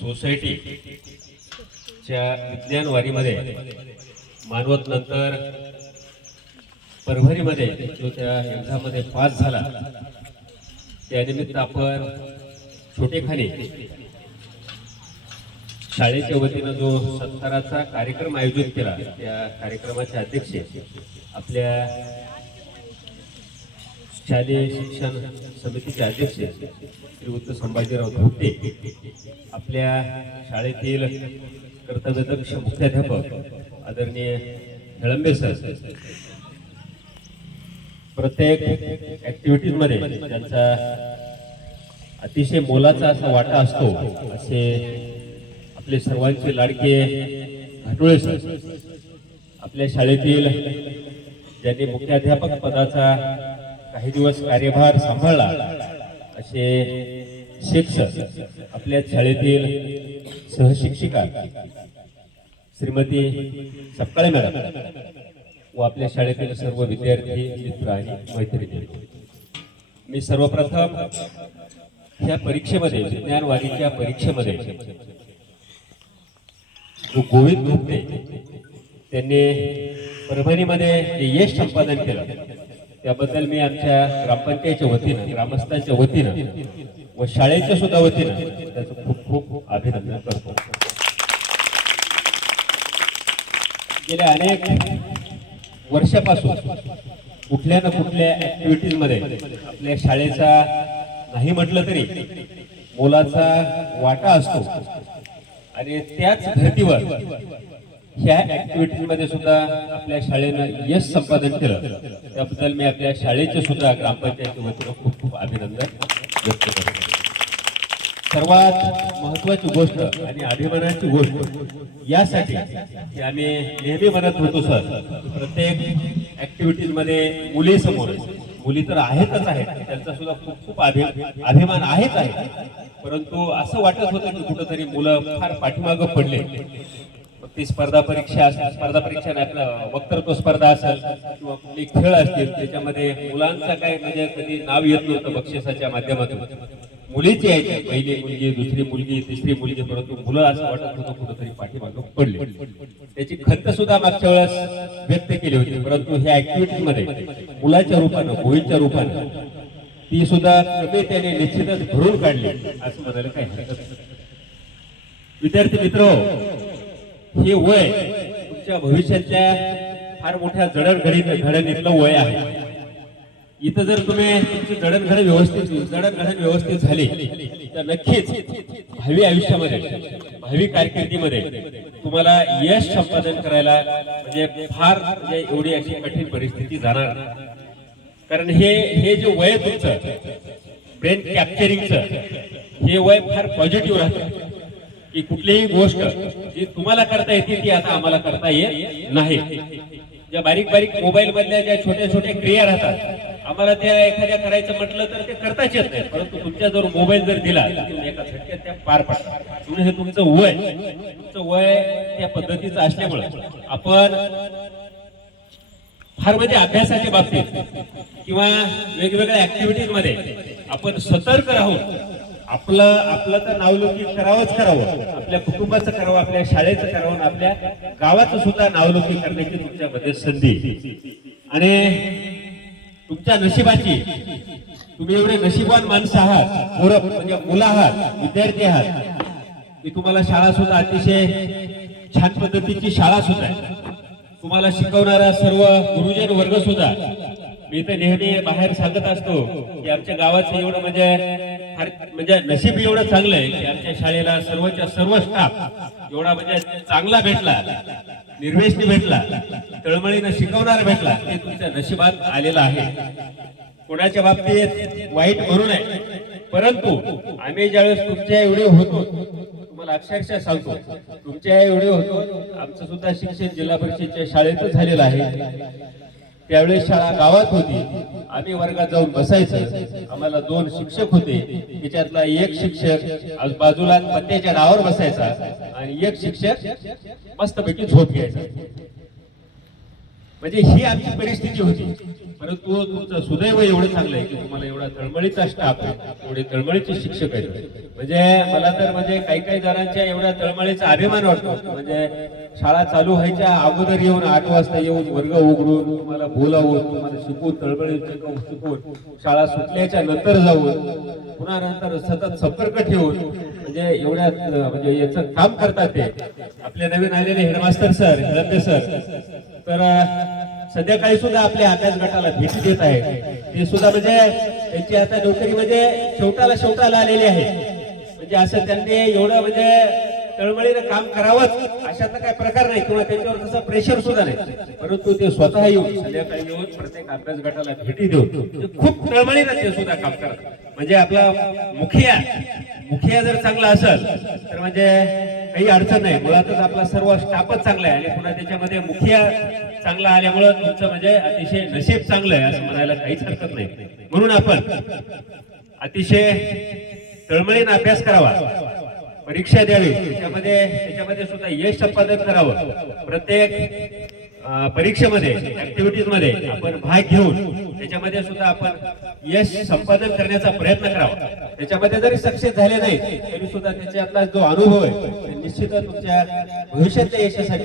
सोसायटीच्या विज्ञान वारीमध्ये मानवत नंतर परभणीमध्ये जो त्या युद्धामध्ये पास झाला त्यानिमित्त आपण छोटेखाने शाळेच्या वतीनं जो सत्काराचा कार्यक्रम आयोजित केला त्या कार्यक्रमाचे अध्यक्ष आपल्या शालेय शिक्षण समितीचे अध्यक्ष श्रीयुक्त संभाजीराव धोटे आपल्या शाळेतील कर्तव्यदक्ष मुख्याध्यापक आदरणीय हेळंबे सर. प्रत्येक ऍक्टिव्हिटीजमध्ये त्यांचा अतिशय मोलाचा असा वाटा असतो असे आपले सर्वांचे लाडके घाटोळे सर. आपल्या शाळेतील ज्यांनी मुख्याध्यापक पदाचा काही दिवस कार्यभार सांभाळला. असे शिक्षक आपल्या शाळेतील सहशिक्षिका श्रीमती सपकाळे मॅडम व आपल्या शाळेतील सर्व विद्यार्थी मित्र आणि मैत्रिणी. मी सर्वप्रथम ह्या परीक्षेमध्ये विज्ञानवादीच्या परीक्षेमध्ये गोविंद गुप्ते त्यांनी परभणीमध्ये जे यश संपादन केलं त्याबद्दल मी आमच्या ग्रामपंचायतच्या वतीनं ग्रामस्थांच्या वतीनं व शाळेच्या सुद्धा वतीनं त्याचं खूप खूप अभिनंदन करतो. गेल्या अनेक वर्षापासून कुठल्या ना कुठल्या ऍक्टिव्हिटीजमध्ये आपल्या शाळेचा नाही म्हटलं तरी मोलाचा वाटा असतो. आणि त्याच धर्तीवर ह्या ऍक्टिव्हिटीमध्ये सुद्धा आपल्या शाळेनं यश संपादन केलं. त्याबद्दल मी आपल्या शाळेचे सुद्धा ग्रामपंचायती वतीनं खूप खूप अभिनंदन व्यक्त करतो. सर्वात महत्वाची गोष्ट आणि अभिमानाची गोष्ट यासाठी की आम्ही नेहमी म्हणत होतो सर प्रत्येक ऍक्टिव्हिटीजमध्ये मुली मुली तर आहेतच आहेत त्यांचा सुद्धा खूप खूप अभि अभिमान आहेच आहे. परंतु असं वाटत होतं की कुठंतरी मुलं फार पाठीमागं पडले. ती स्पर्धा परीक्षा असेल स्पर्धा परीक्षा नाही आपलं वक्तृत्व स्पर्धा असेल किंवा कुठली खेळ असतील त्याच्यामध्ये मुलांचा काय म्हणजे कधी नाव येत नव्हतं बक्षिसाच्या माध्यमातून. मुलीची यायची पहिली मुलगी दुसरी मुलगी तिसरी मुलगी परंतु मुलं असं वाटत होतं कुठंतरी पाठीमागं पडले. त्याची खंत सुद्धा मागच्या वेळेस व्यक्त केली होती परंतु ह्या ऍक्टिव्हिटी मध्ये मुलाच्या रूपानं गोळीच्या रूपानं ती सुद्धा कमी त्याने निश्चितच भरून काढली असं म्हणायला काही हरकत विद्यार्थी मित्र हे वय तुमच्या भविष्यातल्या फार मोठ्या जडणघडीत घडणीतलं वय आहे. इथं जर तुम्ही तुमची जडणघडण व्यवस्थित जडणघडण व्यवस्थित झाली तर नक्कीच भावी आयुष्यामध्ये भावी कारकिर्दीमध्ये तुम्हाला यश संपादन करायला म्हणजे फार म्हणजे एवढी अशी कठीण परिस्थिती जाणार कारण हे हे जे वय तुमचं ब्रेन कॅप्चरिंगचं हे वय फार पॉझिटिव्ह राहतं. की कुठलीही गोष्ट जी तुम्हाला करता येते ती आता आम्हाला करता येत नाही. ज्या बारीक बारीक मोबाईल मधल्या ज्या छोट्या छोट्या क्रिया राहतात आम्हाला त्या एखाद्या करायचं म्हटलं तर ते करताच येत नाही. परंतु तुमच्या जर मोबाईल जर दिला एका झटक्यात त्या पार पडतात म्हणून हे तुमचं वय तुमचं वय त्या पद्धतीचं असल्यामुळे आपण फार म्हणजे अभ्यासाच्या बाबतीत किंवा वेगवेगळ्या ऍक्टिव्हिटीजमध्ये आपण सतर्क राहून आपलं आपलं तर नावलौकिक करावंच करावं. आपल्या कुटुंबाचं करावं आपल्या शाळेचं करावं आणि आपल्या गावाचं सुद्धा नावलौकिक करण्याची तुमच्यामध्ये संधी. आणि तुमच्या नशिबाची तुम्ही एवढे नशिबान माणसं आहात पोरं म्हणजे मुलं आहात विद्यार्थी आहात. की तुम्हाला शाळा सुद्धा अतिशय छान पद्धतीची शाळा सुद्धा आहे. तुम्हाला शिकवणारा सर्व गुरुजन वर्ग सुद्धा मी तर नेहमी बाहेर सांगत असतो की आमच्या गावाचं एवढं म्हणजे म्हणजे नशीब एवढं चांगलं आहे की आमच्या शाळेला सर्वच्या सर्व स्टाफ एवढा म्हणजे चांगला भेटला निर्वेशनी भेटला तळमळीनं शिकवणारा भेटला ते तुमच्या नशिबात आलेलं आहे. कोणाच्या बाबतीत वाईट म्हणू नये. परंतु आम्ही ज्यावेळेस तुमच्या एवढे होतो तुम्हाला अक्षरशः सांगतो तुमच्या एवढे होतो आमचं सुद्धा शिक्षण जिल्हा परिषदच्या शाळेतच झालेलं आहे. त्यावेळेस शाळा गावात होती. आम्ही वर्गात जाऊन बसायचं. आम्हाला दोन शिक्षक होते. त्याच्यातला एक शिक्षक बाजूला पत्त्याच्या नावावर बसायचा. आणि एक शिक्षक मस्तपैकी झोप घ्यायचा. म्हणजे ही आमची परिस्थिती होती. परंतु तुमचं सुदैव एवढं चांगलं आहे की तुम्हाला एवढा तळमळीचा स्टाफ आहे एवढे तळमळीचे शिक्षक आहेत. म्हणजे मला तर म्हणजे काही काही जणांच्या एवढ्या तळमळीचा अभिमान वाटतो म्हणजे शाळा चालू व्हायच्या अगोदर येऊन आठ वाजता येऊन वर्ग उघडून तुम्हाला बोलावून तुम्हाला शिकवून तळमळी शिकवून शाळा सुटल्याच्या नंतर जाऊन पुन्हा नंतर सतत संपर्क ठेवून म्हणजे एवढ्या म्हणजे याचं काम करतात ते. आपले नवीन आलेले हेडमास्टर सर हेळंबे सर. तर संध्याकाळी सुद्धा आपल्या अभ्यास गटाला भेटी देत आहेत. ते सुद्धा म्हणजे त्यांची आता नोकरी म्हणजे शेवटाला शेवटाला आलेली आहे. म्हणजे असं त्यांनी एवढं म्हणजे तळमळीनं काम करावंच अशातला काही प्रकार नाही किंवा त्यांच्यावर तसं प्रेशर सुद्धा नाही. परंतु ते स्वतः येऊन संध्याकाळी येऊन प्रत्येक अभ्यास गटाला भेटी देऊन खूप तळमळीनं ते सुद्धा काम करतात. म्हणजे आपला मुखिया मुखिया जर चांगला असेल तर म्हणजे काही अडचण नाही. मुळातच आपला सर्व स्टाफच चांगला आहे आणि पुन्हा त्याच्यामध्ये मुखिया चांगला आल्यामुळं तुमचं म्हणजे अतिशय नशीब चांगलं आहे असं म्हणायला काहीच हरकत नाही. म्हणून आपण अतिशय तळमळीन अभ्यास करावा. परीक्षा द्यावी. त्याच्यामध्ये त्याच्यामध्ये सुद्धा यश संपादन करावं. प्रत्येक परीक्षेमध्ये ऍक्टिव्हिटीजमध्ये आपण भाग घेऊन त्याच्यामध्ये सुद्धा आपण यश संपादन करण्याचा प्रयत्न करावा. त्याच्यामध्ये जरी सक्सेस झाले नाही तरी सुद्धा त्याच्यातला जो अनुभव आहे निश्चितच तुमच्या भविष्यातल्या यशासाठी